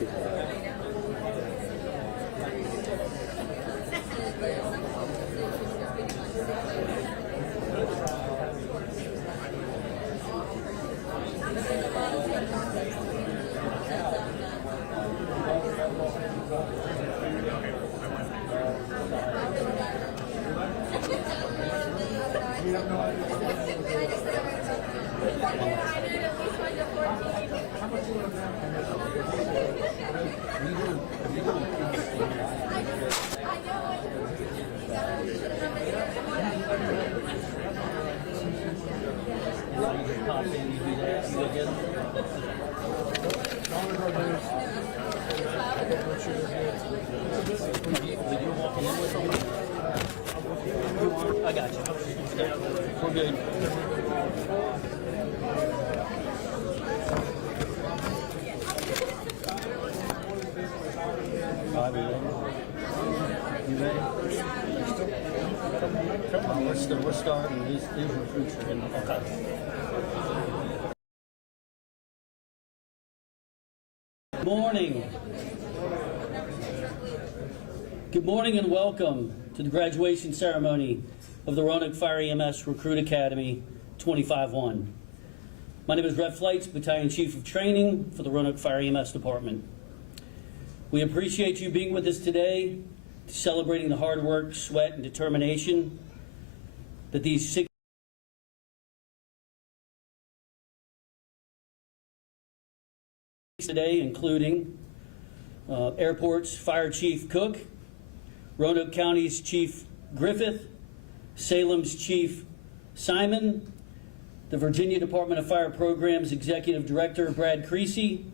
you. I got you. We're good. Bobby, you ready? Come on, we're starting. These recruits are in the Morning. Good morning and welcome to the graduation ceremony of the Roanoke Fire-EMS Recruit Academy 25-1. My name is Rev Flights, Battalion Chief of Training for the Roanoke Fire-EMS Department. We appreciate you being with us today, celebrating the hard work, sweat, and determination that these 6 today, including Airport's Fire Chief Cook, Roanoke County's Chief Griffith, Salem's Chief Simon, the Virginia Department of Fire Programs Executive Director Brad Creasy,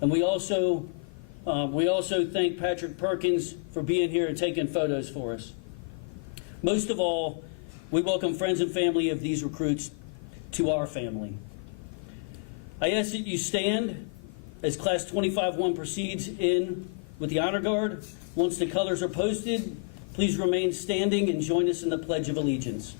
and we also thank Patrick Perkins for being here and taking photos for us. Most of all, we welcome friends and family of these recruits to our family. I ask that you stand as Class 25-1 proceeds in with the Honor Guard. Once the colors are posted, please remain standing and join us in the Pledge of Allegiance.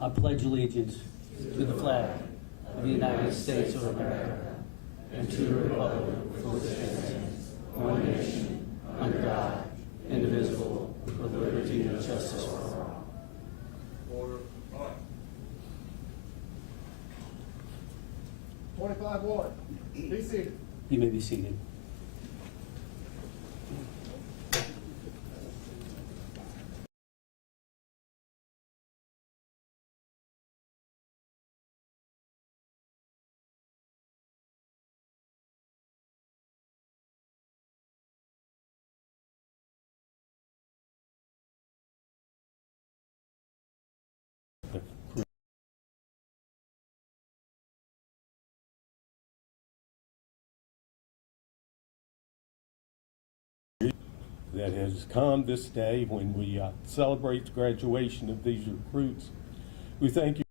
I pledge allegiance to the flag of the United States of America and to the republic for which it stands, one nation, under God, indivisible, with liberty and justice for all. Order. 25-1. Be seated. You may be seated. that has come this day when we celebrate the graduation of these recruits. We thank you.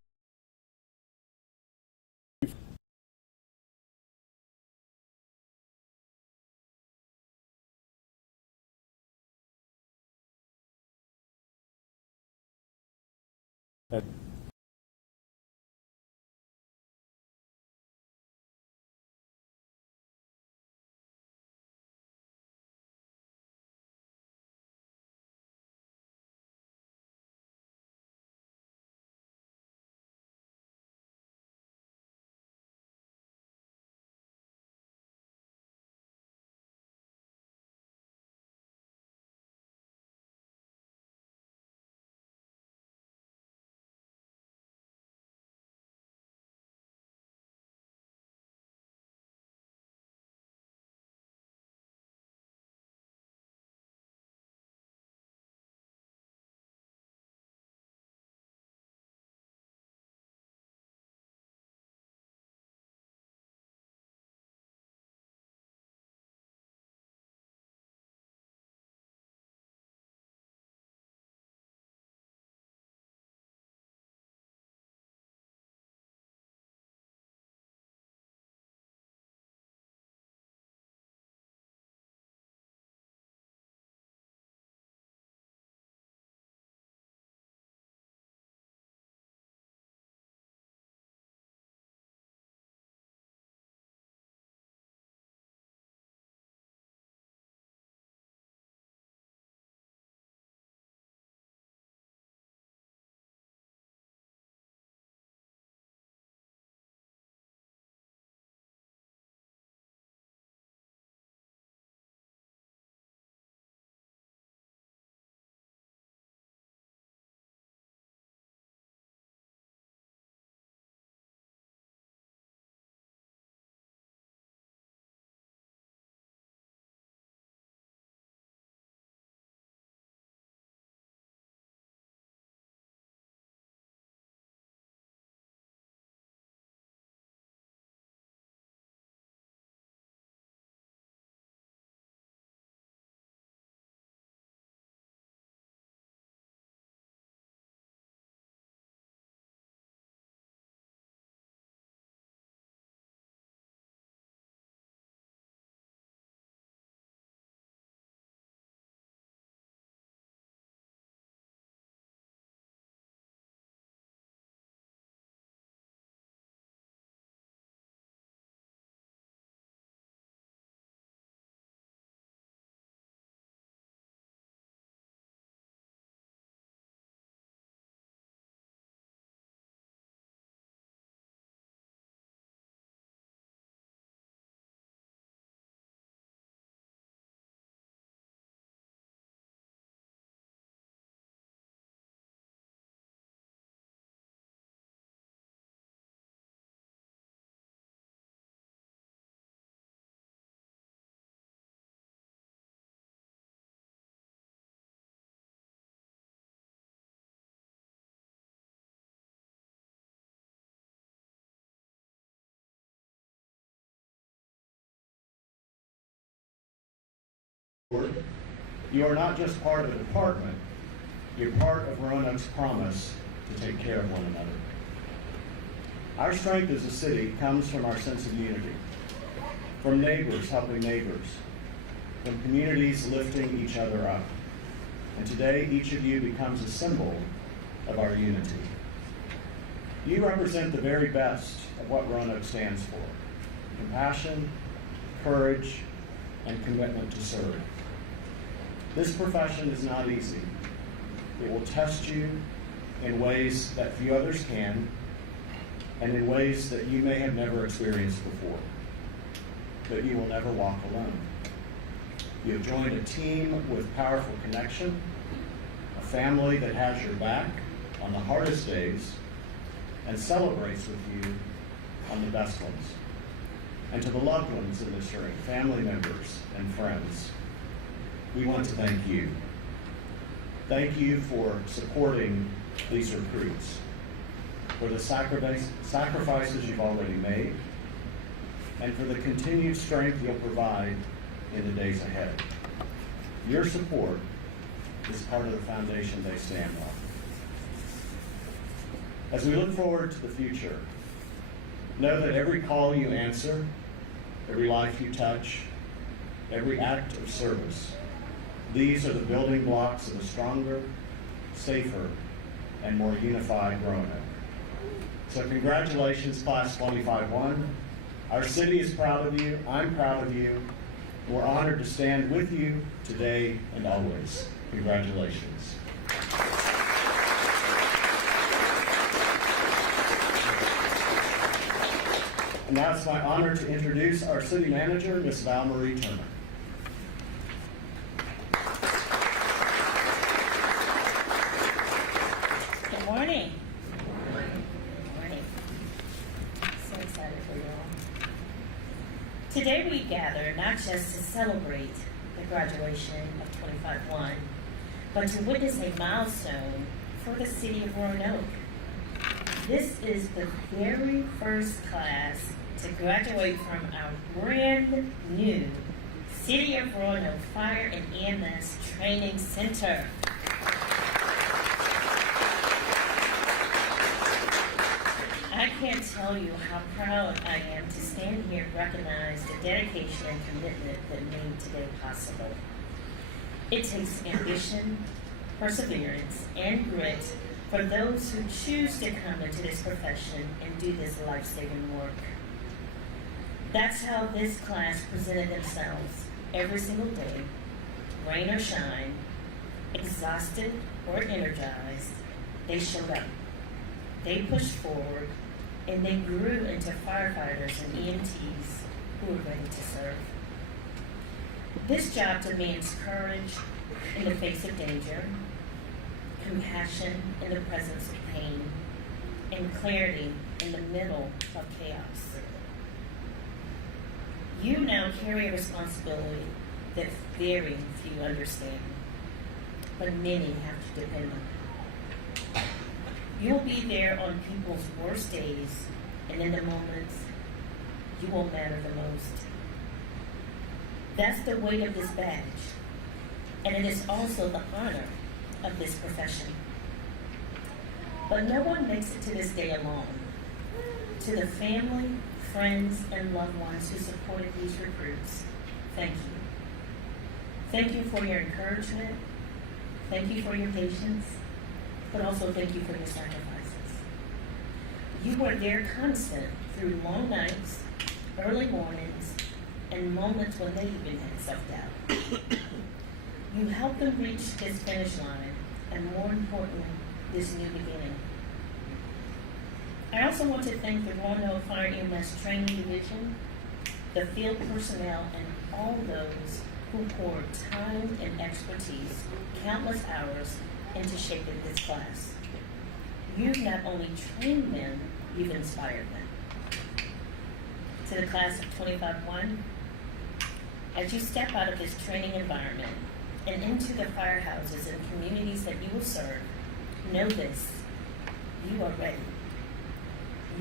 You are not just part of a department, you're part of Roanoke's promise to take care of one another. Our strength as a city comes from our sense of unity, from neighbors helping neighbors, from communities lifting each other up. And today, each of you becomes a symbol of our unity. You represent the very best of what Roanoke stands for: compassion, courage, and commitment to serve. This profession is not easy. It will test you in ways that few others can, and in ways that you may have never experienced before. But you will never walk alone. You have joined a team with powerful connection, a family that has your back on the hardest days and celebrates with you on the best ones. And to the loved ones in this room, family members and friends, we want to thank you. Thank you for supporting these recruits, for the sacrifices you've already made, and for the continued strength you'll provide in the days ahead. Your support is part of the foundation they stand on. As we look forward to the future, know that every call you answer, every life you touch, every act of service, these are the building blocks of a stronger, safer, and more unified Roanoke. So congratulations, Class 25-1. Our city is proud of you. I'm proud of you. We're honored to stand with you today and always. Congratulations. And now it's my honor to introduce our city manager, Ms. Val Marie Turner. Good morning. Good morning. So excited for you all. Today we gather not just to celebrate the graduation of 25-1, but to witness a milestone for the city of Roanoke. This is the very first class to graduate from our brand new City of Roanoke Fire-EMS Training Center. I can't tell you how proud I am to stand here and recognize the dedication and commitment that made today possible. It takes ambition, perseverance, and grit for those who choose to come into this profession and do this life-saving work. That's how this class presented themselves every single day, rain or shine, exhausted or energized. They showed up. They pushed forward, and they grew into firefighters and EMTs who were ready to serve. This job demands courage in the face of danger, compassion in the presence of pain, and clarity in the middle of chaos. You now carry a responsibility that very few understand, but many have to depend on. You'll be there on people's worst days and in the moments you will matter the most. That's the weight of this badge, and it is also the honor of this profession. But no one makes it to this day alone. To the family, friends, and loved ones who supported these recruits, thank you. Thank you for your encouragement. Thank you for your patience, but also thank you for your sacrifices. You were there constant through long nights, early mornings, and moments when they even had self-doubt. You helped them reach this finish line, and more importantly, this new beginning. I also want to thank the Roanoke Fire-EMS Training Division, the field personnel, and all those who poured time and expertise, countless hours, into shaping this class. You've not only trained them, you've inspired them. To the class of 25-1, as you step out of this training environment and into the firehouses and communities that you will serve, know this: you are ready.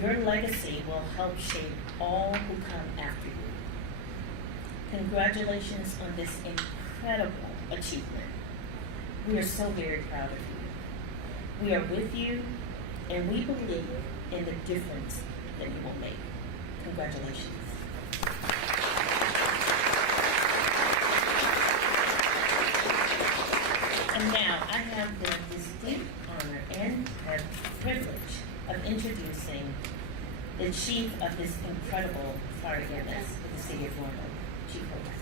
Your legacy will help shape all who come after you. Congratulations on this incredible achievement. We are so very proud of you. We are with you, and we believe in the difference that you will make. Congratulations. And now I have the distinct honor and privilege of introducing the chief of this incredible Fire-EMS of the city of Roanoke, Chief Hogan.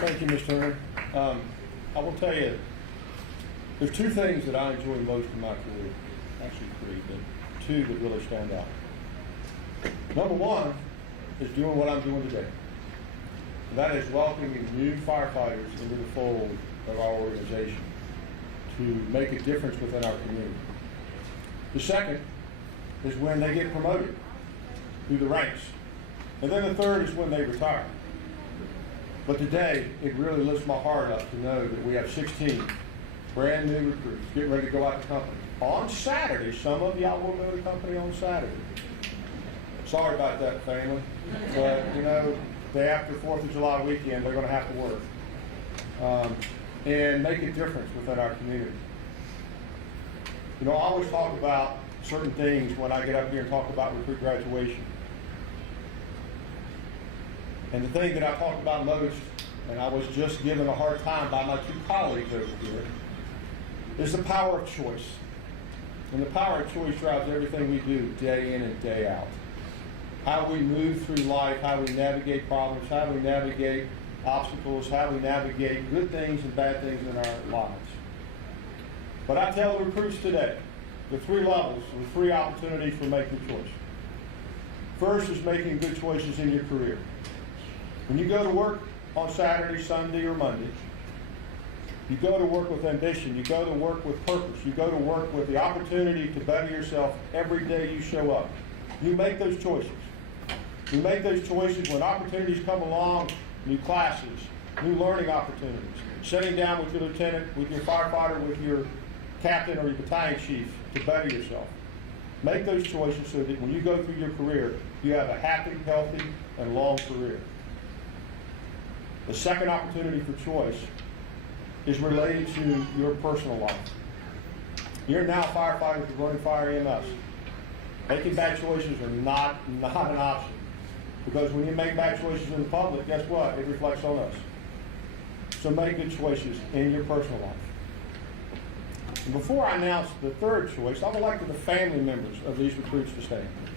Thank you, Ms. Turner. I will tell you, there's two things that I enjoy most in my career. Actually three, but two that really stand out. Number one is doing what I'm doing today. And that is welcoming new firefighters into the fold of our organization to make a difference within our community. The second is when they get promoted through the ranks. And then the third is when they retire. But today, it really lifts my heart up to know that we have 16 brand new recruits getting ready to go out to company. On Saturday, some of y'all will go to company on Saturday. Sorry about that, family. But, you know, day after 4th of July weekend, they're going to have to work. And make a difference within our community. You know, I always talk about certain things when I get up here and talk about recruit graduation. And the thing that I talked about most, and I was just given a hard time by my two colleagues over here, is the power of choice. And the power of choice drives everything we do day in and day out. How we move through life, how we navigate problems, how we navigate obstacles, how we navigate good things and bad things in our lives. But I tell the recruits today, the 3 levels, the 3 opportunities for making a choice. First is making good choices in your career. When you go to work on Saturday, Sunday, or Monday, you go to work with ambition, you go to work with purpose, you go to work with the opportunity to better yourself every day you show up. You make those choices. You make those choices when opportunities come along, new classes, new learning opportunities, sitting down with your lieutenant, with your firefighter, with your captain or your battalion chief to better yourself. Make those choices so that when you go through your career, you have a happy, healthy, and long career. The second opportunity for choice is related to your personal life. You're now a firefighter with Roanoke Fire-EMS. Making bad choices are not an option. Because when you make bad choices in the public, guess what? It reflects on us. So make good choices in your personal life. And before I announce the third choice, I would like the family members of these recruits to stand, please.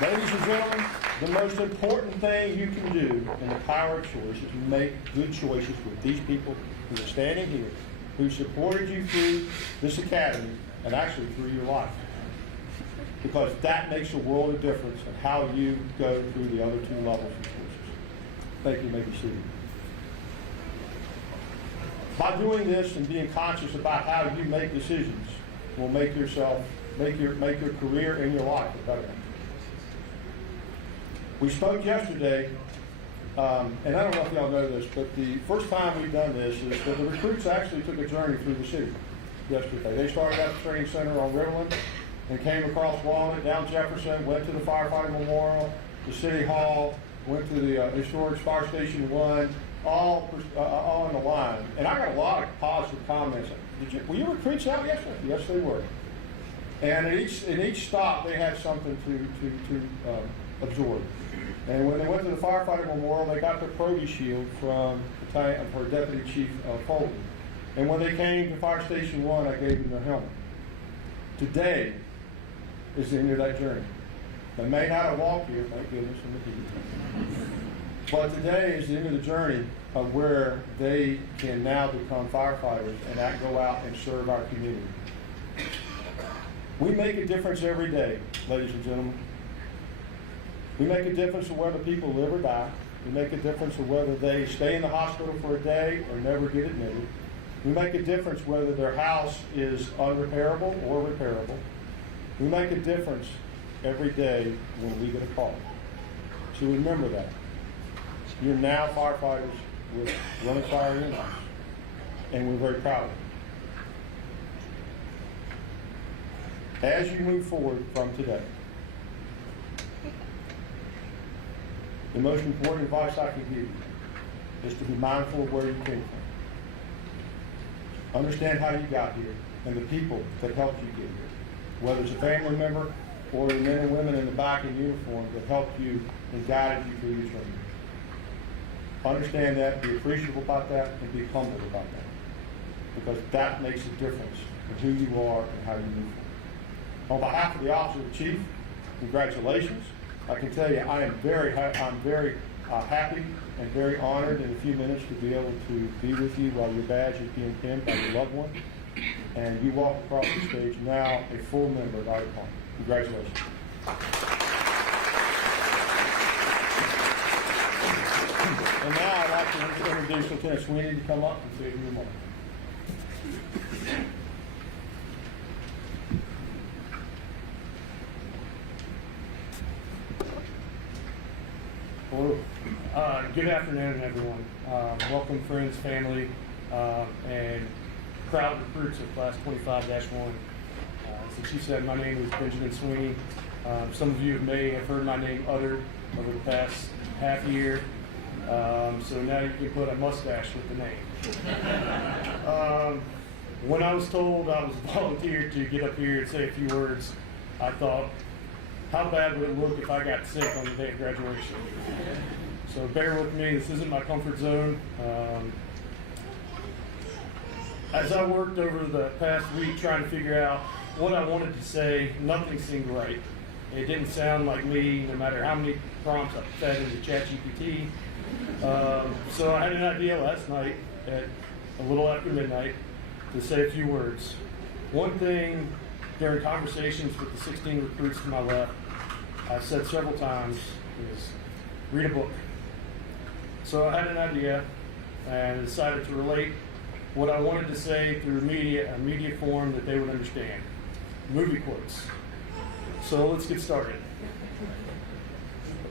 Ladies and gentlemen, the most important thing you can do in the power of choice is make good choices with these people who are standing here, who supported you through this academy and actually through your life. Because that makes a world of difference in how you go through the other 2 levels of choices. Thank you. You may be seated. By doing this and being conscious about how you make decisions will make your career and your life a better one. We spoke yesterday, and I don't know if y'all know this, but the first time we've done this is that the recruits actually took a journey through the city yesterday. They started at the training center on Riverland and came across Walnut, down Jefferson, went to the Firefighting Memorial, the City Hall, went to the historic Fire Station 1, all on the line. And I got a lot of positive comments. Were your recruits out yesterday? Yes, they were. And in each stop, they had something to absorb. And when they went to the Firefighting Memorial, they got the Proby Shield from Deputy Chief Fulton. And when they came to Fire Station 1, I gave them their helmet. Today is the end of that journey. They may not have walked here, thank goodness, in the heat. But today is the end of the journey of where they can now become firefighters and go out and serve our community. We make a difference every day, ladies and gentlemen. We make a difference of whether people live or die. We make a difference of whether they stay in the hospital for a day or never get admitted. We make a difference whether their house is unrepairable or repairable. We make a difference every day when we get a call. So remember that. You're now firefighters with Roanoke Fire-EMS, and we're very proud of it. As you move forward from today, the most important advice I can give you is to be mindful of where you came from. Understand how you got here and the people that helped you get here. Whether it's a family member or the men and women in the back in uniform that helped you and guided you through your training. Understand that, be appreciative about that, and be humble about that. Because that makes a difference in who you are and how you move forward. On behalf of the Office of the Chief, congratulations. I can tell you I'm very happy and very honored in a few minutes to be able to be with you while your badge is being pinned by your loved one. And you walk across the stage now a full member of our department. Congratulations. And now I'd like to introduce Lieutenant Sweeney to come up and say a few remarks. Hello. Good afternoon, everyone. Welcome, friends, family. and proud recruits of Class 25-1. So she said, my name is Benjamin Sweeney. Some of you may have heard my name uttered over the past half year. So now you can put a mustache with the name. When I was told I was volunteered to get up here and say a few words, I thought, how bad would it look if I got sick on the day of graduation? So bear with me, this isn't my comfort zone. As I worked over the past week trying to figure out what I wanted to say, nothing seemed right. It didn't sound like me, no matter how many prompts I fed into ChatGPT. So I had an idea last night at a little after midnight to say a few words. One thing during conversations with the 16 recruits to my left, I've said several times is read a book. So I had an idea and decided to relate what I wanted to say through a media form that they would understand. Movie quotes. So let's get started.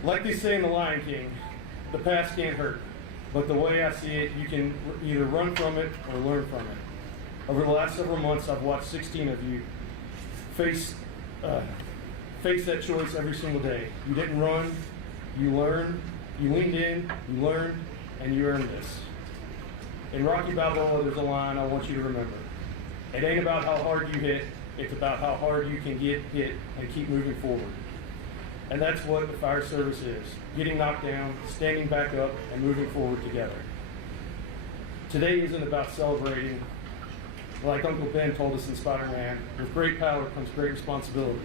Like they say in The Lion King, the past can't hurt, but the way I see it, you can either run from it or learn from it. Over the last several months, I've watched 16 of you face that choice every single day. You didn't run, you learned, you leaned in, you learned, and you earned this. In Rocky Balboa, there's a line I want you to remember. It ain't about how hard you hit, it's about how hard you can get hit and keep moving forward. And that's what the fire service is. Getting knocked down, standing back up, and moving forward together. Today isn't about celebrating. Like Uncle Ben told us in Spider-Man, with great power comes great responsibility.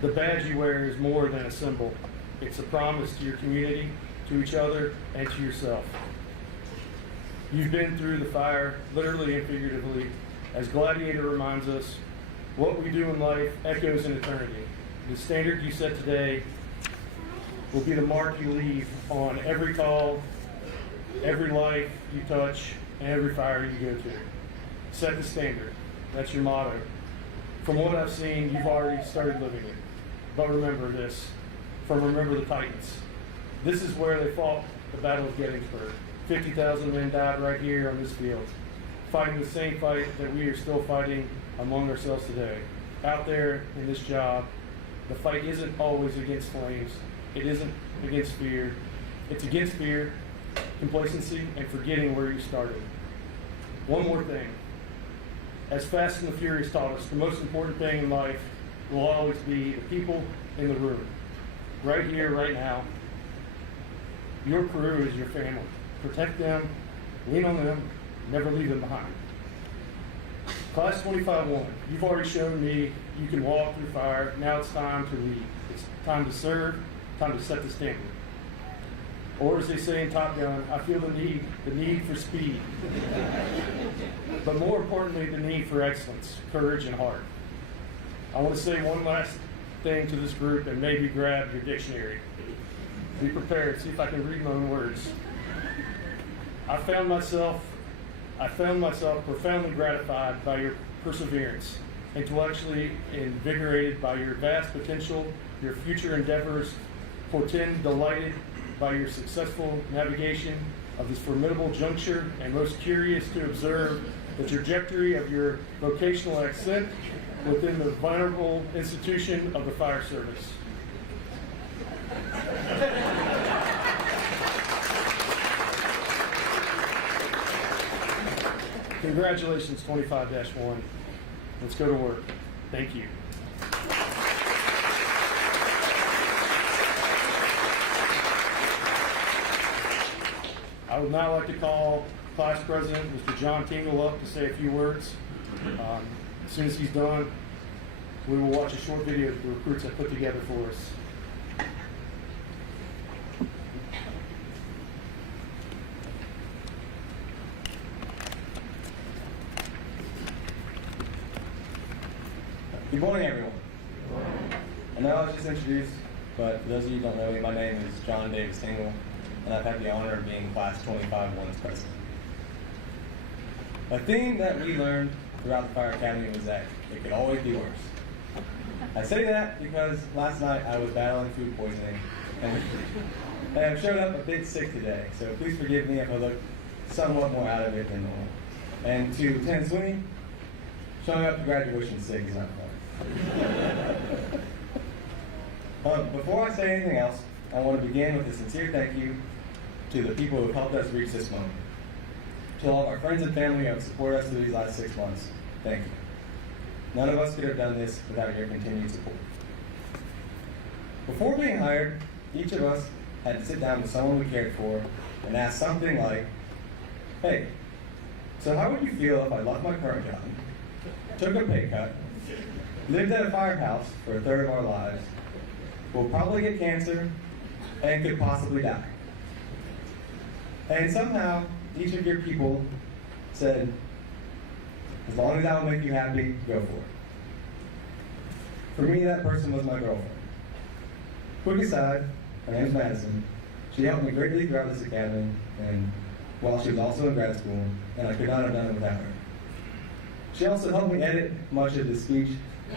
The badge you wear is more than a symbol. It's a promise to your community, to each other, and to yourself. You've been through the fire, literally and figuratively. As Gladiator reminds us, what we do in life echoes in eternity. The standard you set today will be the mark you leave on every call, every life you touch, and every fire you go to. Set the standard. That's your motto. From what I've seen, you've already started living it. But remember this, from Remember the Titans. This is where they fought the Battle of Gettysburg. 50,000 men died right here on this field, fighting the same fight that we are still fighting among ourselves today. Out there in this job, the fight isn't always against flames. It isn't against fear. It's against fear, complacency, and forgetting where you started. One more thing. As Fast and the Furious taught us, the most important thing in life will always be the people in the room. Right here, right now. Your crew is your family. Protect them, lean on them, never leave them behind. Class 25-1, you've already shown me you can walk through fire. Now it's time to lead. It's time to serve, time to set the standard. Or as they say in Top Gun, I feel the need for speed. But more importantly, the need for excellence, courage, and heart. I want to say one last thing to this group and maybe grab your dictionary. Be prepared, see if I can read my own words. I found myself profoundly gratified by your perseverance, intellectually invigorated by your vast potential, your future endeavors, portend delighted by your successful navigation of this formidable juncture, and most curious to observe the trajectory of your vocational ascent within the venerable institution of the fire service. Congratulations, 25-1. Let's go to work. Thank you. I would now like to call Class President, Mr. John Tingle, up to say a few words. As soon as he's done, we will watch a short video that the recruits have put together for us. Good morning, everyone. I know I was just introduced, but for those of you who don't know me, my name is John Davis Tingle, and I've had the honor of being Class 25-1's president. A theme that we learned throughout the Fire Academy was that it could always be worse. I say that because last night I was battling food poisoning, and I showed up a bit sick today, so please forgive me if I look somewhat more out of it than normal. And to Lieutenant Sweeney, showing up to graduation sick is not fun. Before I say anything else, I want to begin with a sincere thank you to the people who have helped us reach this moment. To all of our friends and family who have supported us through these last 6 months, thank you. None of us could have done this without your continued support. Before being hired, each of us had to sit down with someone we cared for and ask something like, hey, so how would you feel if I left my current job, took a pay cut, lived at a firehouse for a third of our lives, will probably get cancer, and could possibly die? And somehow, each of your people said, as long as that will make you happy, go for it. For me, that person was my girlfriend. Quick aside, her name's Madison. She helped me greatly throughout this academy, and while she was also in grad school, and I could not have done it without her. She also helped me edit much of this speech,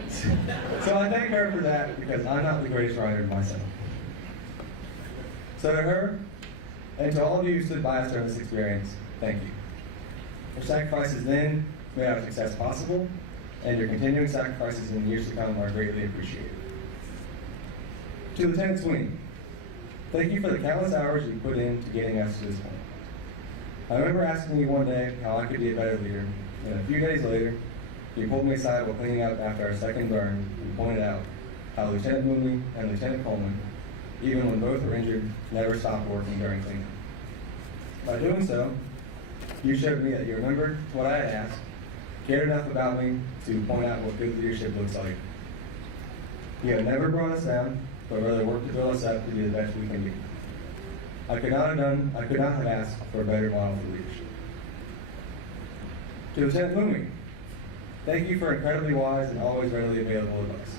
so I thank her for that, because I'm not the greatest writer myself. So to her, and to all of you who stood by us during this experience, thank you. Your sacrifices then made our success possible, and your continuing sacrifices in the years to come are greatly appreciated. To Lieutenant Sweeney, thank you for the countless hours you put into getting us to this point. I remember asking you one day how I could be a better leader, and a few days later, you pulled me aside while cleaning up after our second burn and pointed out how Lieutenant Mooney and Lieutenant Coleman, even when both were injured, never stopped working during cleanup. By doing so, you showed me that you remembered what I had asked, cared enough about me to point out what good leadership looks like. You have never brought us down, but rather worked to build us up to be the best we can be. I could not have asked for a better model for leadership. To Lieutenant Mooney, thank you for incredibly wise and always readily available advice.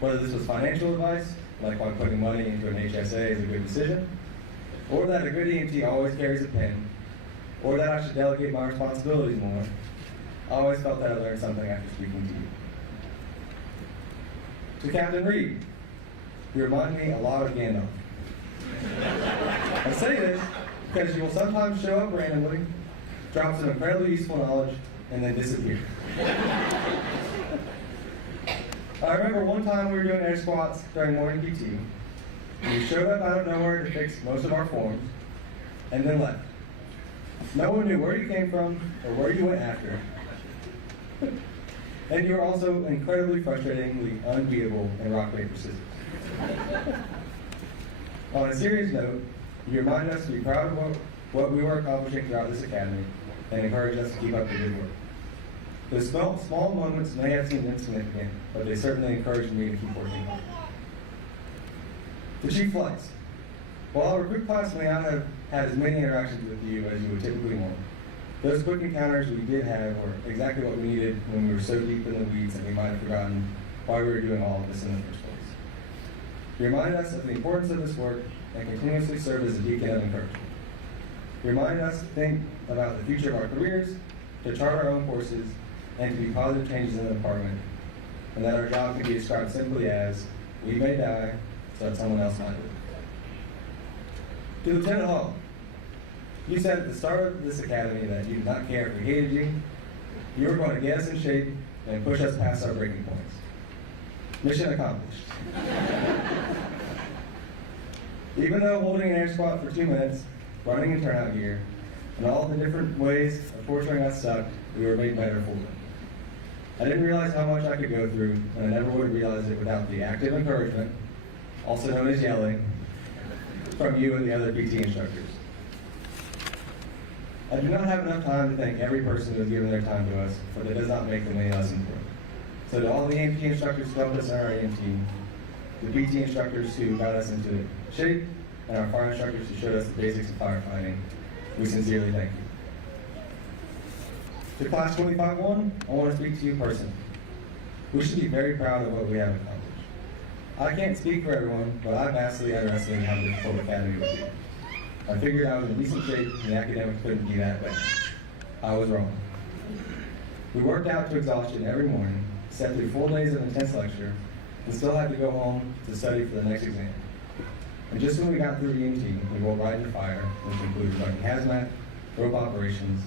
Whether this was financial advice, like why putting money into an HSA is a good decision, or that a good EMT always carries a pen, or that I should delegate my responsibilities more, I always felt that I learned something after speaking to you. To Captain Reed, you remind me a lot of Gandalf. I say this because you will sometimes show up randomly, drop some incredibly useful knowledge, and then disappear. I remember one time we were doing air squats during morning PT. You showed up out of nowhere to fix most of our forms, and then left. No one knew where you came from or where you went after. And you were also incredibly frustratingly unbeatable in rock, paper, scissors. On a serious note, you remind us to be proud of what we were accomplishing throughout this academy and encourage us to keep up the good work. Those small moments may have seemed insignificant, but they certainly encouraged me to keep working hard. To Chief Flights, while our recruit class may not have had as many interactions with you as you would typically want, those quick encounters we did have were exactly what we needed when we were so deep in the weeds and we might have forgotten why we were doing all of this in the first place. You reminded us of the importance of this work and continuously served as a beacon of encouragement. You reminded us to think about the future of our careers, to chart our own courses, and to be positive changes in the department, and that our job can be described simply as, we may die, so that someone else might live. To Lieutenant Hall, you said at the start of this academy that you did not care if we hated you. You were going to get us in shape and push us past our breaking points. Mission accomplished. Even though holding an air squat for 2 minutes, running in turnout gear, and all the different ways of torturing us sucked, we were made better for it. I didn't realize how much I could go through, and I never would realize it without the active encouragement, also known as yelling, from you and the other PT instructors. I do not have enough time to thank every person who has given their time to us, but it does not make them any less important. So to all the EMT instructors who helped us in our EMT, the PT instructors who got us into shape, and our fire instructors who showed us the basics of firefighting, we sincerely thank you. To Class 25-1, I want to speak to you personally. We should be very proud of what we have accomplished. I can't speak for everyone, but I vastly underestimated how difficult academy would be. I figured I was in decent shape and the academics couldn't be that bad. I was wrong. We worked out to exhaustion every morning, sat through full days of intense lecture, and still had to go home to study for the next exam. And just when we got through EMT, we rolled right into fire, which included running hazmat, rope operations,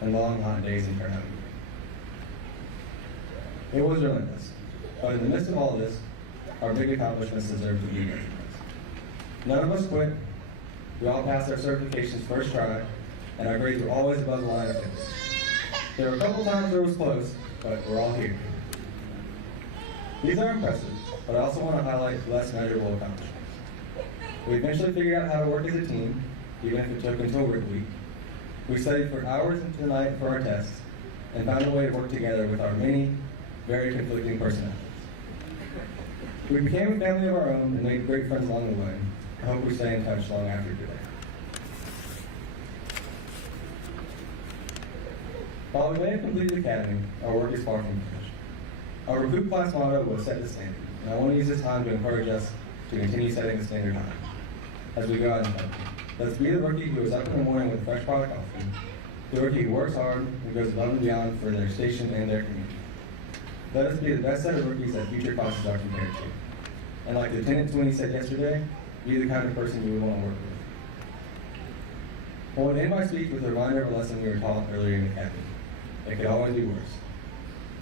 and long hot days in turnout. It was relentless, but in the midst of all this, our big accomplishments deserve to be recognized. None of us quit. We all passed our certifications first try, and our grades were always above the line of fitness. There were a couple times where it was close, but we're all here. These are impressive, but I also want to highlight less measurable accomplishments. We eventually figured out how to work as a team, even if it took until work week. We studied for hours into the night for our tests, and found a way to work together with our many, very conflicting personalities. We became a family of our own and made great friends along the way. I hope we stay in touch long after today. While we may have completed the academy, our work is far from finished. Our recruit class motto was set the standard, and I want to use this time to encourage us to continue setting the standard high. As we go out in public, let's be the rookie who is up in the morning with a fresh pot of coffee, the rookie who works hard and goes above and beyond for their station and their community. Let us be the best set of rookies that future classes are compared to. And like Lieutenant Twinny said yesterday, be the kind of person you would want to work with. I want to end my speech with a reminder of a lesson we were taught earlier in the academy. It could always be worse.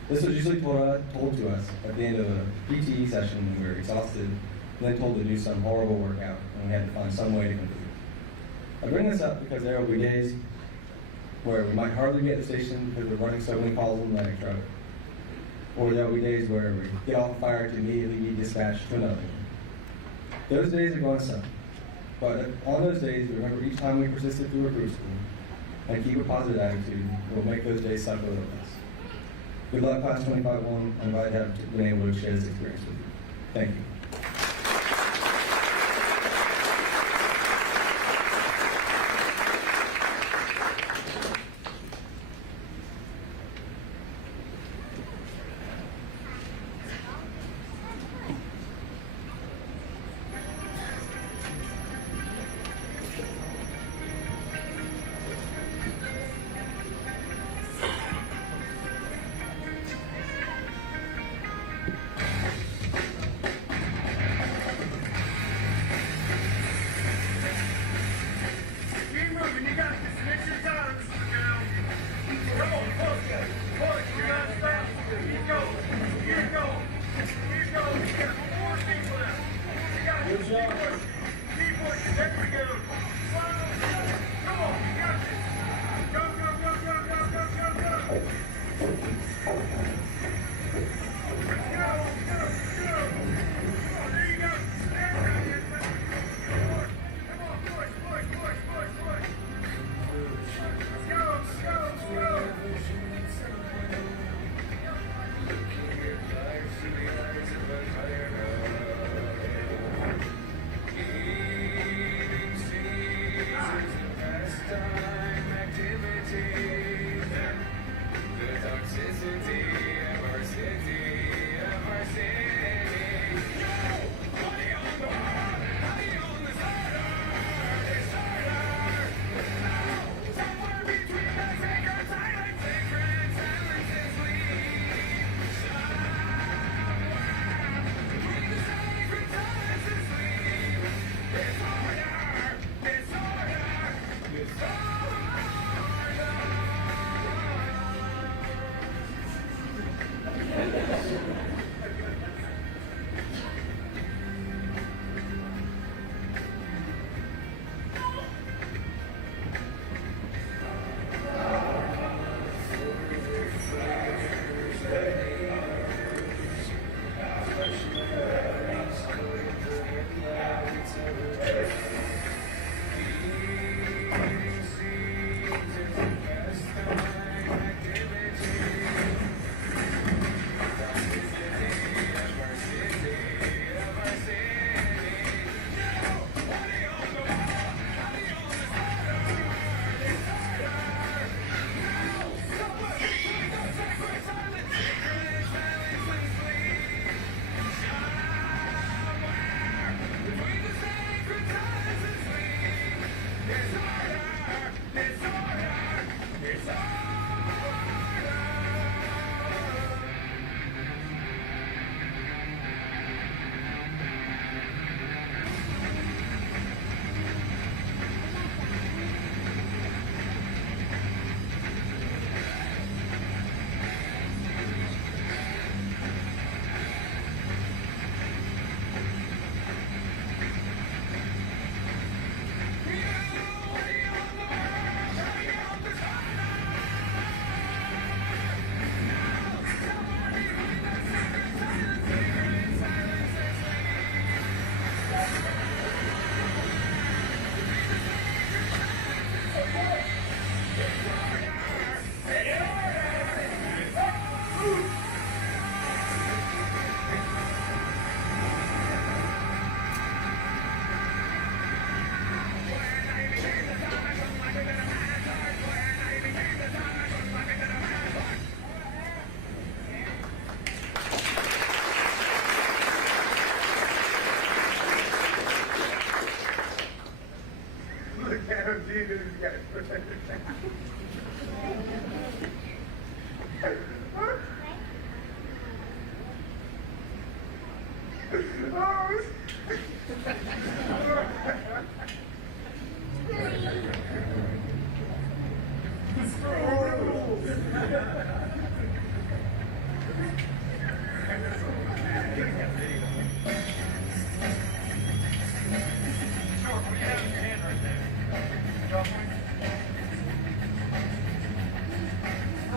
This was usually told to us at the end of a PTE session when we were exhausted, and then told to do some horrible workout, and we had to find some way to complete it. I bring this up because there will be days where we might hardly get to the station because we're running so many calls on the medic truck. Or there will be days where we get off fire to immediately be dispatched to another one. Those days are going to suck. But on those days, remember each time we persisted through recruit school and keep a positive attitude, we'll make those days suck a little less. Good luck, Class 25-1. I'm glad to have been able to share this experience with you. Thank you.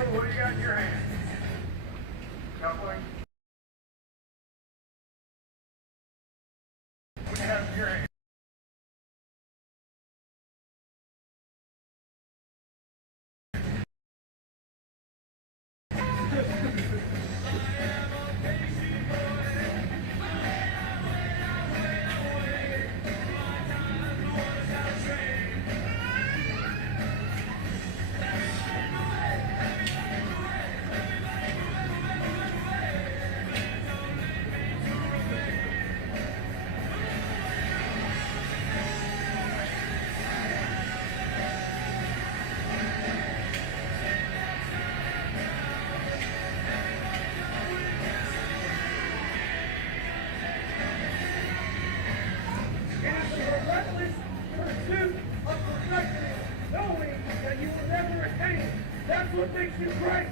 What do you got in your hand? Cowboy? What do you have in your hand? That's what makes you great.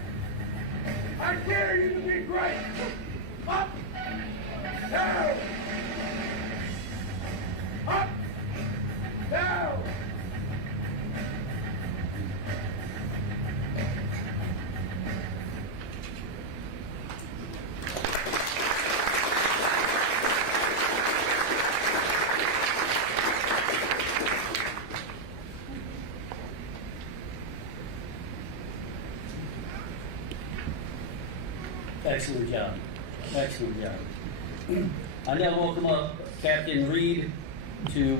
I dare you to be great. Up, down, up, down. Excellent job. Excellent job. I now welcome up Captain Reed to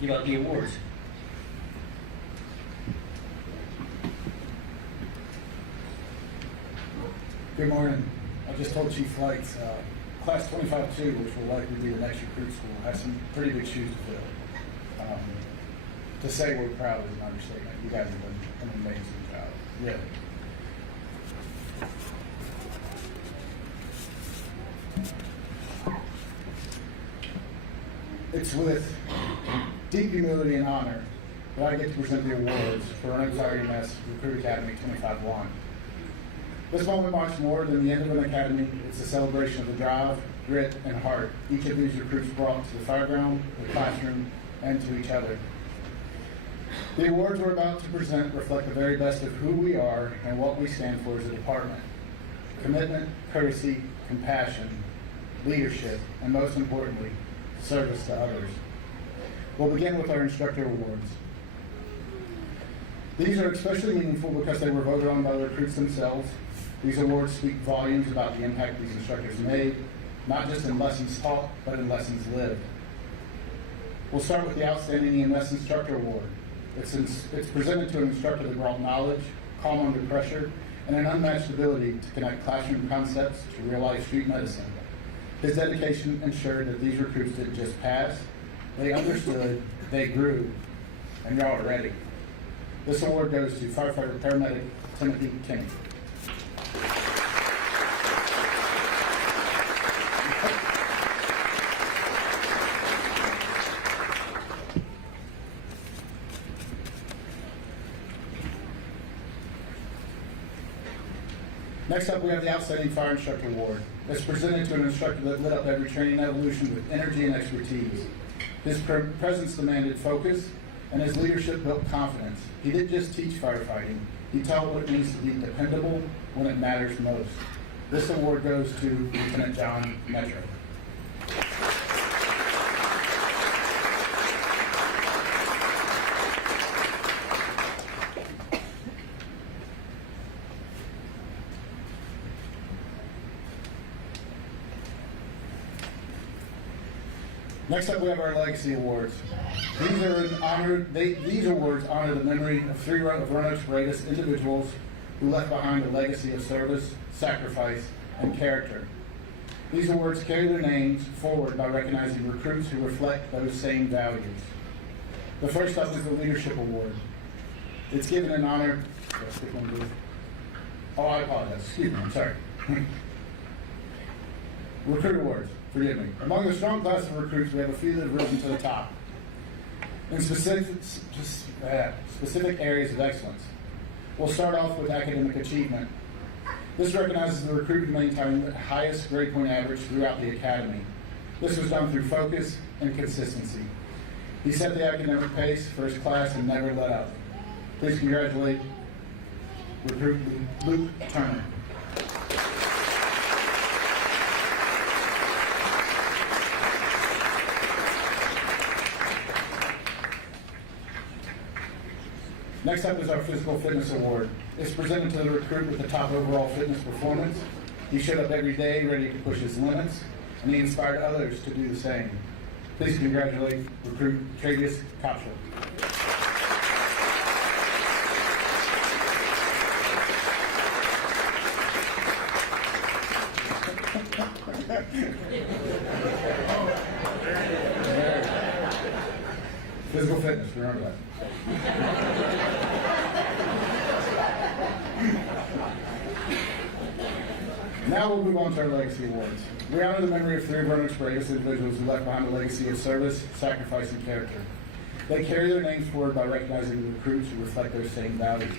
give out the awards. Good morning. I just told Chief Flights, Class 25-2, which will likely be the next recruit school, has some pretty big shoes to fill. To say we're proud is an understatement. You guys have done an amazing job, really. It's with deep humility and honor that I get to present the awards for Roanoke Fire-EMS Recruit Academy 25-1. This moment marks more than the end of an academy. It's a celebration of the drive, grit, and heart each of these recruits brought to the fireground, the classroom, and to each other. The awards we're about to present reflect the very best of who we are and what we stand for as a department. Commitment, courtesy, compassion, leadership, and most importantly, service to others. We'll begin with our instructor awards. These are especially meaningful because they were voted on by the recruits themselves. These awards speak volumes about the impact these instructors made, not just in lessons taught, but in lessons lived. We'll start with the Outstanding EMS Instructor Award. It's presented to an instructor that brought knowledge, calm under pressure, and an unmatched ability to connect classroom concepts to real-life street medicine. His dedication ensured that these recruits didn't just pass, they understood, they grew, and y'all are ready. This award goes to firefighter paramedic Timothy Kinney. Next up, we have the Outstanding Fire Instructor Award. It's presented to an instructor that lit up every training evolution with energy and expertise. His presence demanded focus, and his leadership built confidence. He didn't just teach firefighting, he taught what it means to be dependable when it matters most. This award goes to Lieutenant John Metro. Next up, we have our Legacy Awards. These awards honor the memory of three of Roanoke's greatest individuals who left behind a legacy of service, sacrifice, and character. These awards carry their names forward by recognizing recruits who reflect those same values. The first up is the Leadership Award. It's given in honor. Oh, I apologize. Excuse me. I'm sorry. Recruit Awards. Forgive me. Among the strong class of recruits, we have a few that have risen to the top in specific areas of excellence. We'll start off with academic achievement. This recognizes the recruit who maintained the highest grade point average throughout the academy. This was done through focus and consistency. He set the academic pace for his class and never let up. Please congratulate recruit Luke Turner. Next up is our Physical Fitness Award. It's presented to the recruit with the top overall fitness performance. He showed up every day ready to push his limits, and he inspired others to do the same. Please congratulate recruit Travis Kopscher. Physical fitness, remember that. Now we'll move on to our Legacy Awards. We honor the memory of three of Roanoke's bravest individuals who left behind a legacy of service, sacrifice, and character. They carry their names forward by recognizing the recruits who reflect those same values.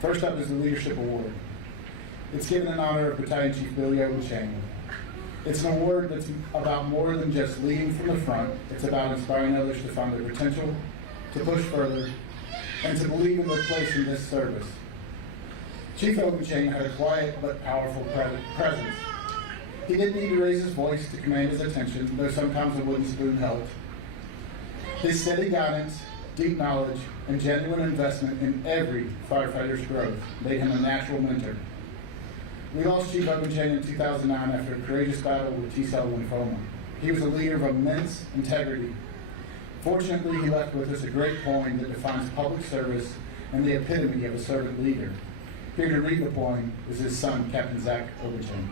First up is the Leadership Award. It's given in honor of Battalion Chief Billy Ogunchain. It's an award that's about more than just leading from the front. It's about inspiring others to find their potential, to push further, and to believe in their place in this service. Chief Ogunchain had a quiet but powerful presence. He didn't need to raise his voice to command his attention, though sometimes a wooden spoon helped. His steady guidance, deep knowledge, and genuine investment in every firefighter's growth made him a natural mentor. We lost Chief Ogunchain in 2009 after a courageous battle with T-cell lymphoma. He was a leader of immense integrity. Fortunately, he left with us a great poem that defines public service and the epitome of a servant leader. Here to read the poem is his son, Captain Zach Ogunchain.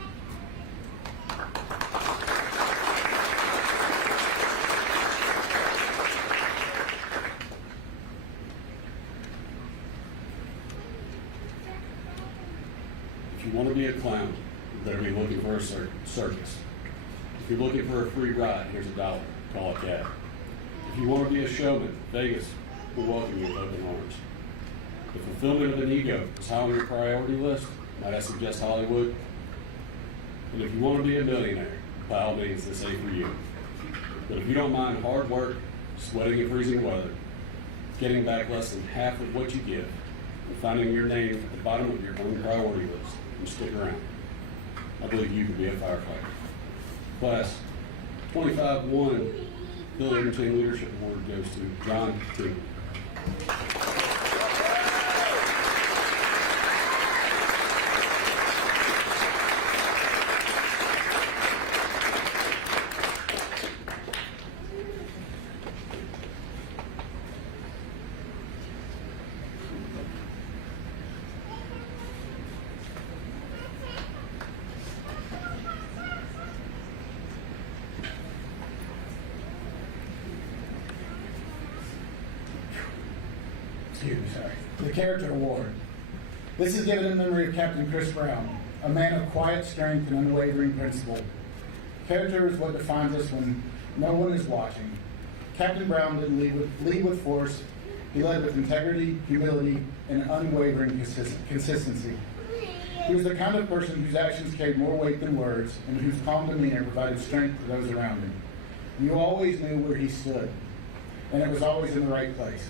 If you want to be a clown, you better be looking for a circus. If you're looking for a free ride, here's $1. Call a cab. If you want to be a showman, Vegas will welcome you with open arms. The fulfillment of an ego is high on your priority list. Might I suggest Hollywood? And if you want to be a millionaire, by all means, this ain't for you. But if you don't mind hard work, sweating in freezing weather, getting back less than half of what you give, and finding your name at the bottom of your own priority list, and stick around, I believe you can be a firefighter. Class 25-1 Billy Ogunchain Leadership Award goes to John T. The Character Award. This is given in memory of Captain Chris Brown, a man of quiet strength and unwavering principle. Character is what defines us when no one is watching. Captain Brown didn't lead with force. He led with integrity, humility, and unwavering consistency. He was the kind of person whose actions carried more weight than words, and whose calm demeanor provided strength to those around him. You always knew where he stood, and it was always in the right place.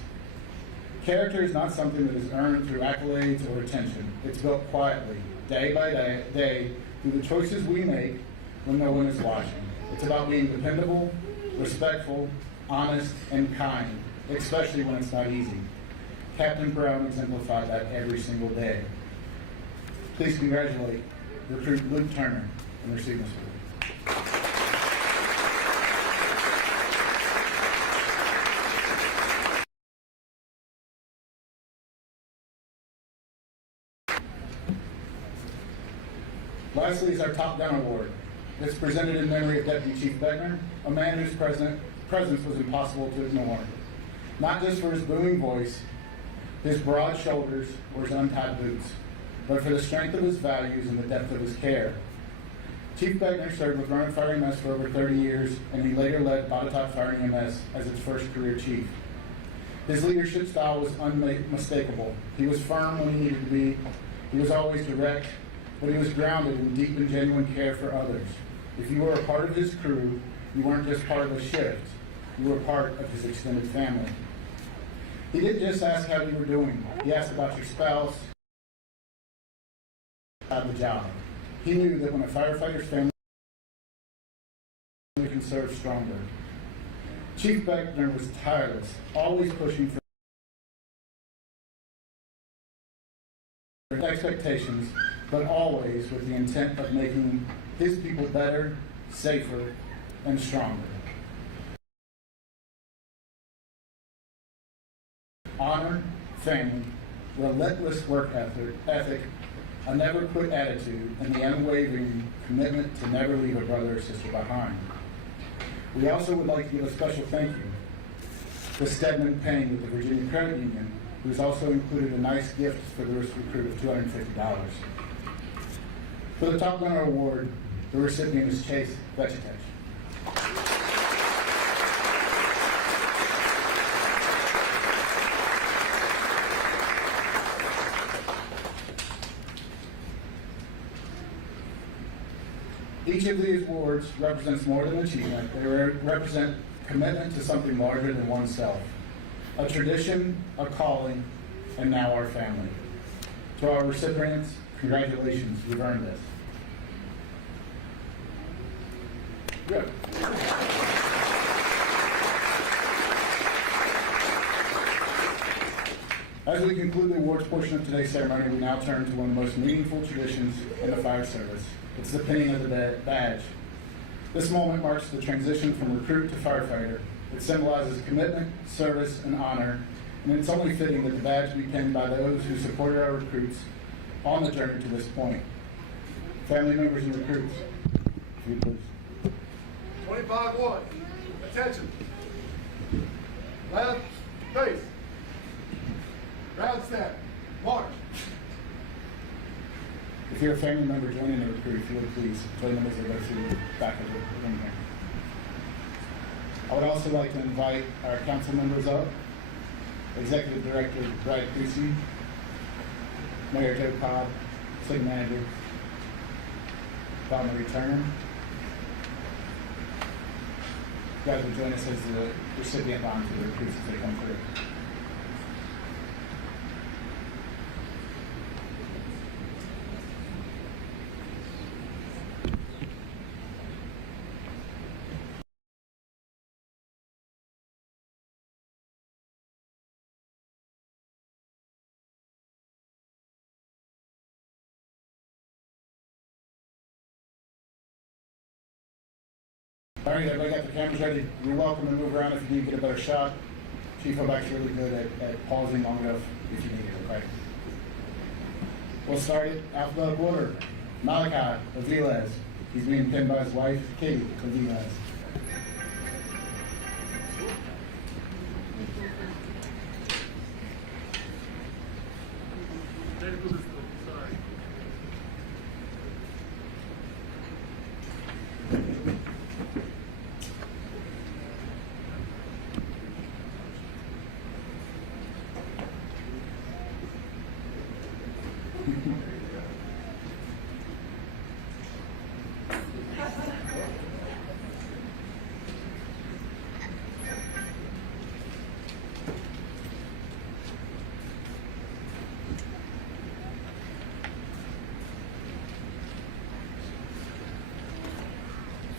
Character is not something that is earned through accolades or attention. It's built quietly, day by day, through the choices we make when no one is watching. It's about being dependable, respectful, honest, and kind, especially when it's not easy. Captain Brown exemplified that every single day. Please congratulate recruit Luke Turner on receiving this award. Lastly is our Top Gun Award. It's presented in memory of Deputy Chief Beckner, a man whose presence was impossible to ignore. not just for his booming voice, his broad shoulders, or his untied boots, but for the strength of his values and the depth of his care. Chief Beckner served with Roanoke Fire-EMS for over 30 years, and he later led Roanoke Fire-EMS as its first career chief. His leadership style was unmistakable. He was firm when he needed to be. He was always direct, but he was grounded in deep and genuine care for others. If you were a part of his crew, you weren't just part of a shift. You were part of his extended family. He didn't just ask how you were doing. He asked about your spouse, about the job. He knew that when a firefighter's family can serve stronger. Chief Beckner was tireless, always pushing for expectations, but always with the intent of making his people better, safer, and stronger. Honor, family, relentless work ethic, a never quit attitude, and the unwavering commitment to never leave a brother or sister behind. We also would like to give a special thank you to Stedman Payne with the Virginia Credit Union, who has also included a nice gift for the recruit of $250. For the Top Gunner Award, the recipient is Chase Vecitech. Each of these awards represents more than achievement. They represent commitment to something larger than oneself. A tradition, a calling, and now our family. To our recipients, congratulations, you've earned this. Good. As we conclude the awards portion of today's ceremony, we now turn to one of the most meaningful traditions in the fire service. It's the pinning of the badge. This moment marks the transition from recruit to firefighter. It symbolizes commitment, service, and honor, and it's only fitting that the badge be pinned by those who supported our recruits on the journey to this point. Family members and recruits, if you please. 25-1, attention. Left, face. Round set, march. If you're a family member joining a recruit, if you would please join them as they go through the back of the room here. I would also like to invite our council members up. Executive Director Brad Creasy, Mayor Joe Cobb, City Manager Bob Marie Turner. You guys will join us as the recipient line for the recruits as they come through. All right, everybody got the cameras ready? You're welcome to move around if you need to get a better shot. Chief Hoback's really good at pausing long enough if you need it, okay? We'll start it alphabetical order. Malachi Aviles. He's being pinned by his wife, Katie Aviles.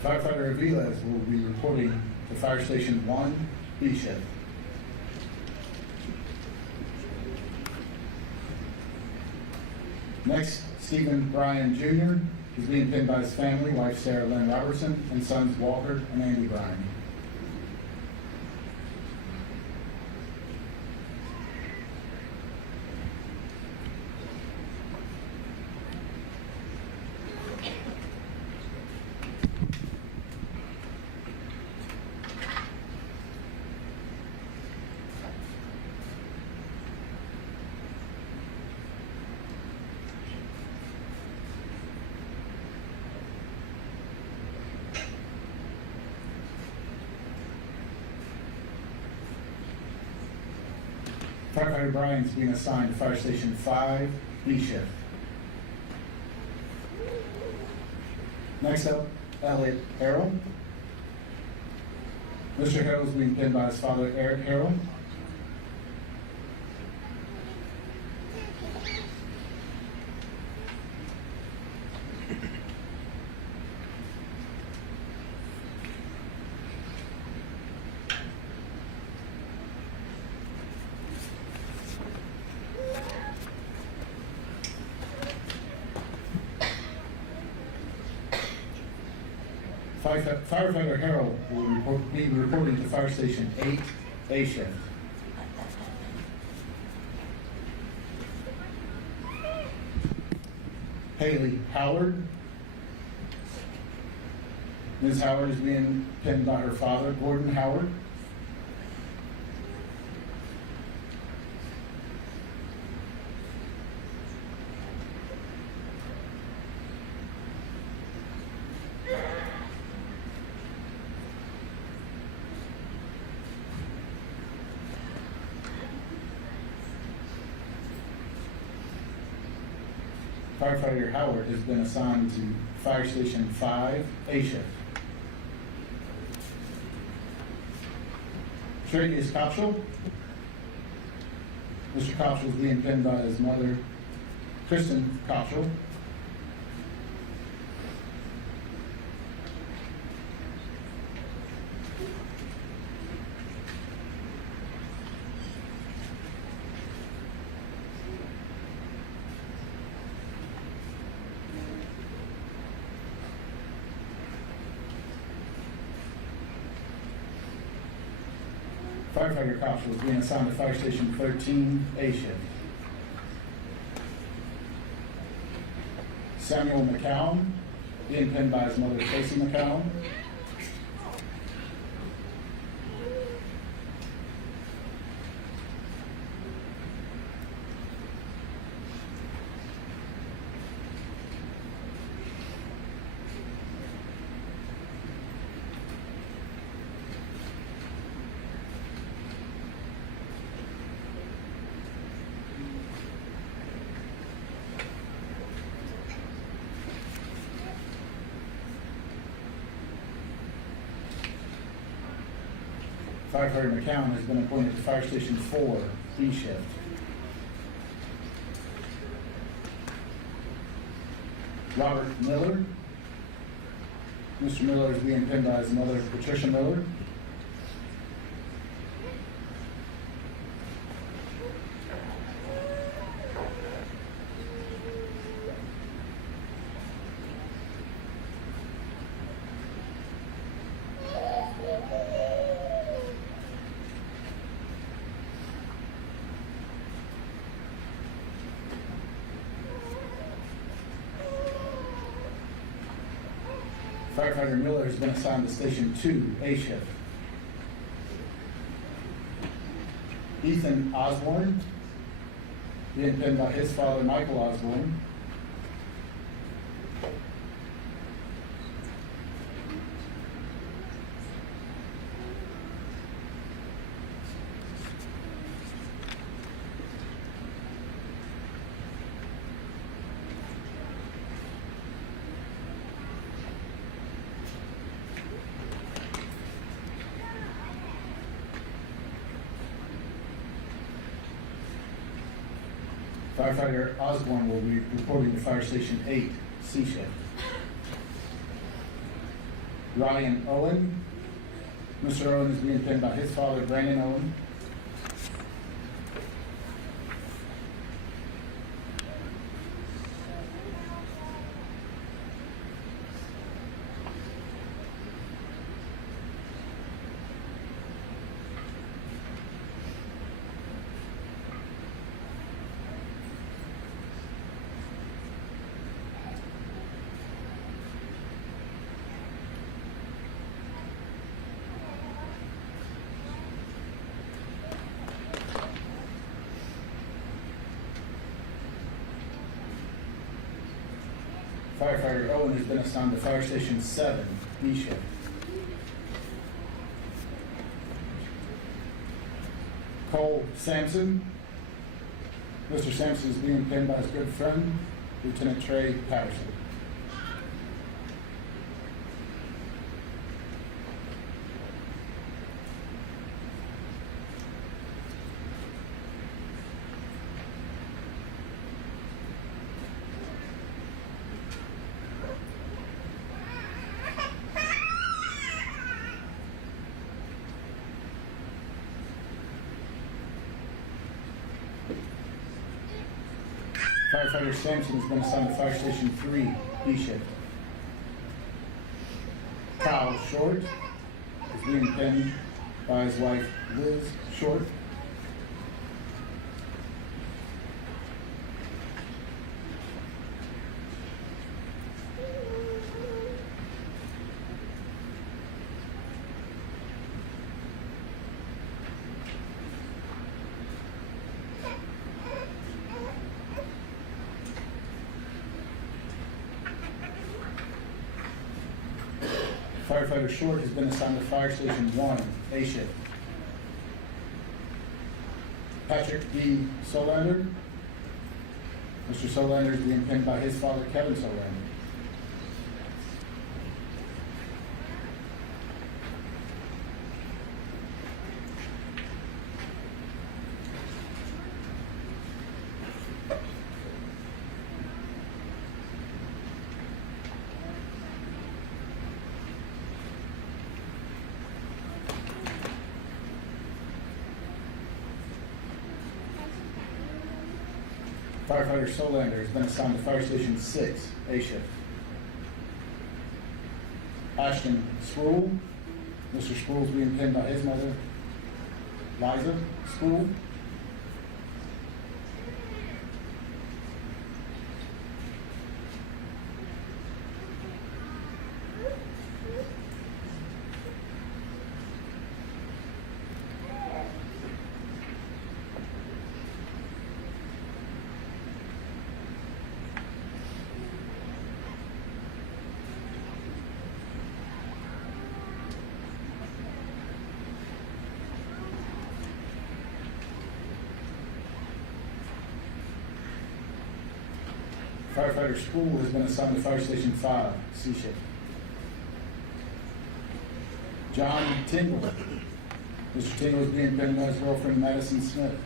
Firefighter Aviles will be reporting to Fire Station 1, B shift. Next, Stephen Bryan Jr. He's being pinned by his family, wife Sarah Lynn Robertson, and sons Walker and Andy Bryan. Firefighter Brian's being assigned to Fire Station 5, B shift. Next up, Elliot Harrell. Mr. Harrell is being pinned by his father, Eric Harrell. Firefighter Harrell will be reporting to Fire Station 8, A shift. Haley Howard. Ms. Howard is being pinned by her father, Gordon Howard. Firefighter Howard has been assigned to Fire Station 5, A shift. Tradeus Kopschel. Mr. Kopschel is being pinned by his mother, Kristen Kopschel. Firefighter Kopschel is being assigned to Fire Station 13, A shift. Samuel McCown, being pinned by his mother, Tracy McCown. Firefighter McCown has been appointed to Fire Station 4, B shift. Robert Miller. Mr. Miller is being pinned by his mother, Patricia Miller. Firefighter Miller has been assigned to Station 2, A shift. Ethan Osborne, being pinned by his father, Michael Osborne. Firefighter Osborne will be reporting to Fire Station 8, C shift. Ryan Owen. Mr. Owen is being pinned by his father, Brandon Owen. Firefighter Owen has been assigned to Fire Station 7, B shift. Cole Sampson. Mr. Sampson is being pinned by his good friend, Lieutenant Trey Patterson. Firefighter Sampson has been assigned to Fire Station 3, B shift. Kyle Short is being pinned by his wife, Liz Short. Firefighter Short has been assigned to Fire Station 1, A shift. Patrick D. Solander. Mr. Solander is being pinned by his father, Kevin Solander. Firefighter Solander has been assigned to Fire Station 6, A shift. Ashton Sproul. Mr. Sproul is being pinned by his mother, Liza Sproul. Firefighter Sproul has been assigned to Fire Station 5, C shift. John Tingle. Mr. Tingle is being pinned by his girlfriend, Madison Smith.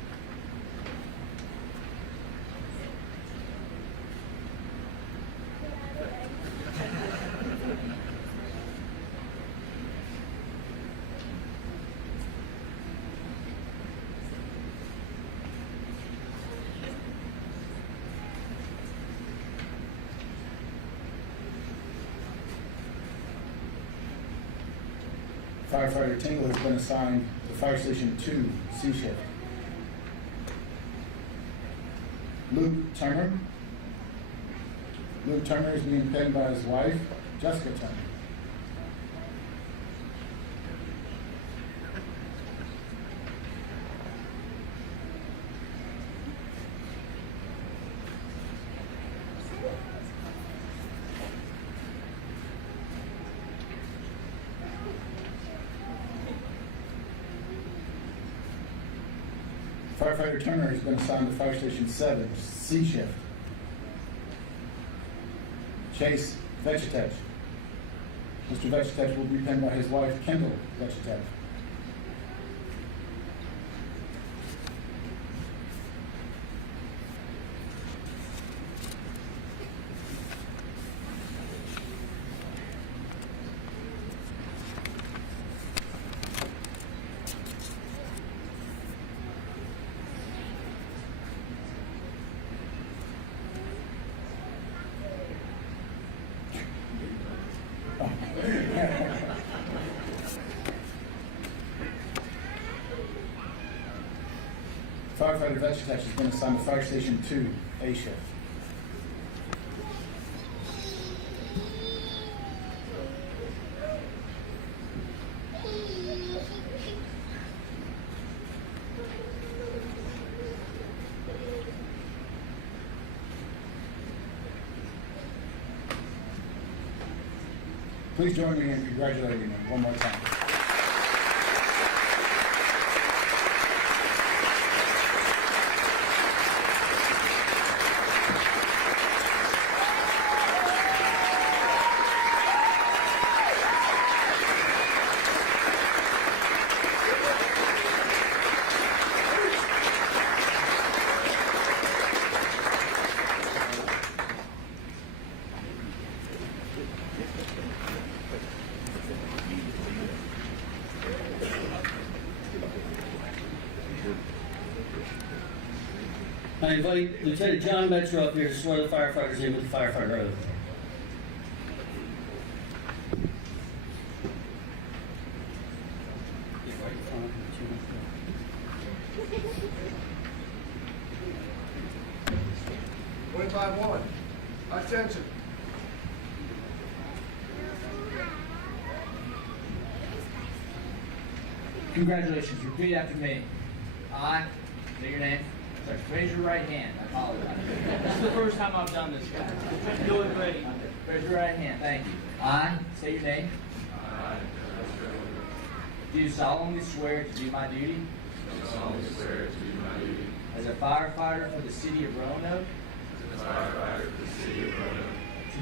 Firefighter Tingle has been assigned to Fire Station 2, C shift. Luke Turner. Luke Turner is being pinned by his wife, Jessica Turner. Firefighter Turner has been assigned to Fire Station 7, C shift. Chase Vegetative. Mr. Vegetative will be pinned by his wife, Kendall Vegetative. Firefighter Vegetative has been assigned to Fire Station 2, A shift. Please join me in congratulating them one more time. I invite Lieutenant John Metro up here to swear the firefighters in with the firefighter oath. One. Attention. Congratulations. Repeat after me. I, say your name. Sorry, raise your right hand. I apologize. This is the first time I've done this, guys. Do it ready. Raise your right hand. Thank you. I, say your name. Do solemnly swear to do my duty. As a firefighter for the city of Roanoke. To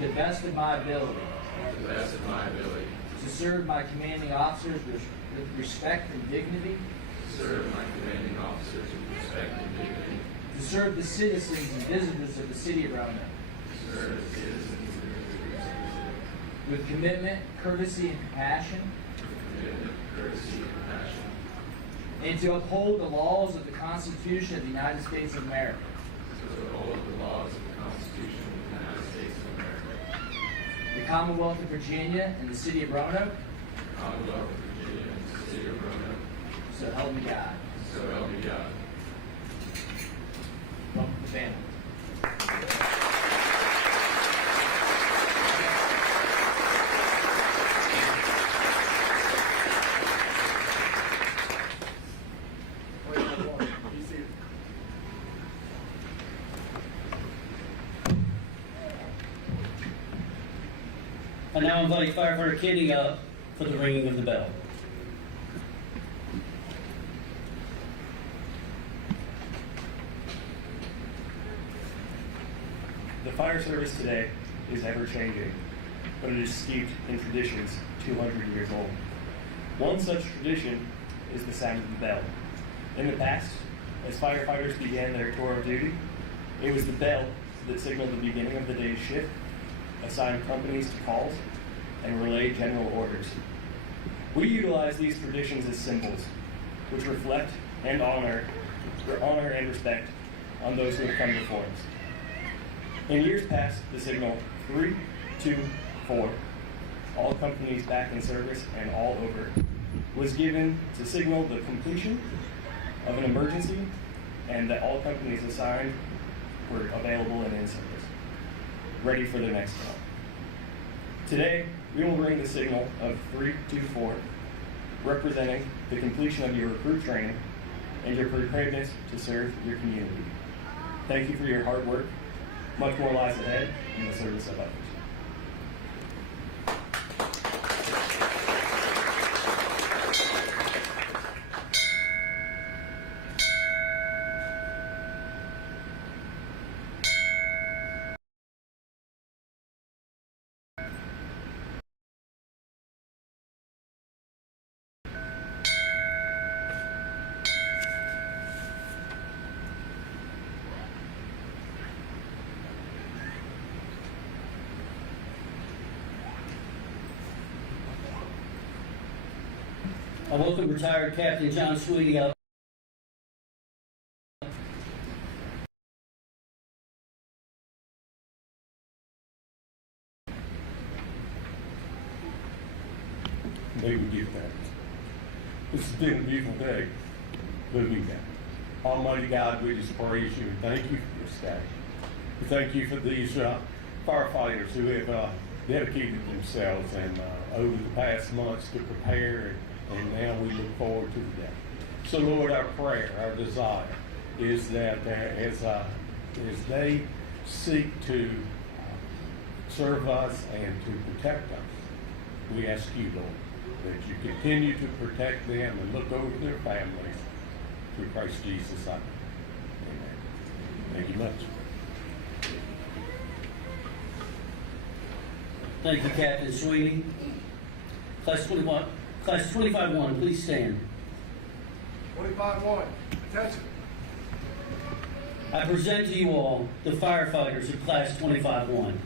the best of my ability. To serve my commanding officers with respect and dignity. To serve the citizens and visitors of the city of Roanoke. With commitment, courtesy, and compassion. And to uphold the laws of the Constitution of the United States of America. The Commonwealth of Virginia and the city of Roanoke. So help me God. Welcome to the family. Be seated. I now invite firefighter Kenny up for the ringing of the bell. The fire service today is ever changing, but it is steeped in traditions 200 years old. One such tradition is the sound of the bell. In the past, as firefighters began their tour of duty, it was the bell that signaled the beginning of the day's shift, assigned companies to calls, and relayed general orders. We utilize these traditions as symbols, which reflect and honor and respect on those who have come before us. In years past, the signal 3, 2, 4, all companies back in service and all over, was given to signal the completion of an emergency and that all companies assigned were available and in service, ready for the next call. Today, we will ring the signal of 3, 2, 4, representing the completion of your recruit training and your preparedness to serve your community. Thank you for your hard work. Much more lies ahead in the service of others. I welcome retired Captain John Sweetie up. May we give thanks. This has been a beautiful day, but we got Almighty God, we just praise you and thank you for this day. We thank you for these firefighters who have dedicated themselves and over the past months to prepare, and now we look forward to the day. So Lord, our prayer, our desire is that as they seek to serve us and to protect us, we ask you, Lord, that you continue to protect them and look over their families through Christ Jesus. Amen. Thank you much. Thank you, Captain Sweetie. Class 25-1, please stand. 25-1. Attention. I present to you all the firefighters of Class 25-1.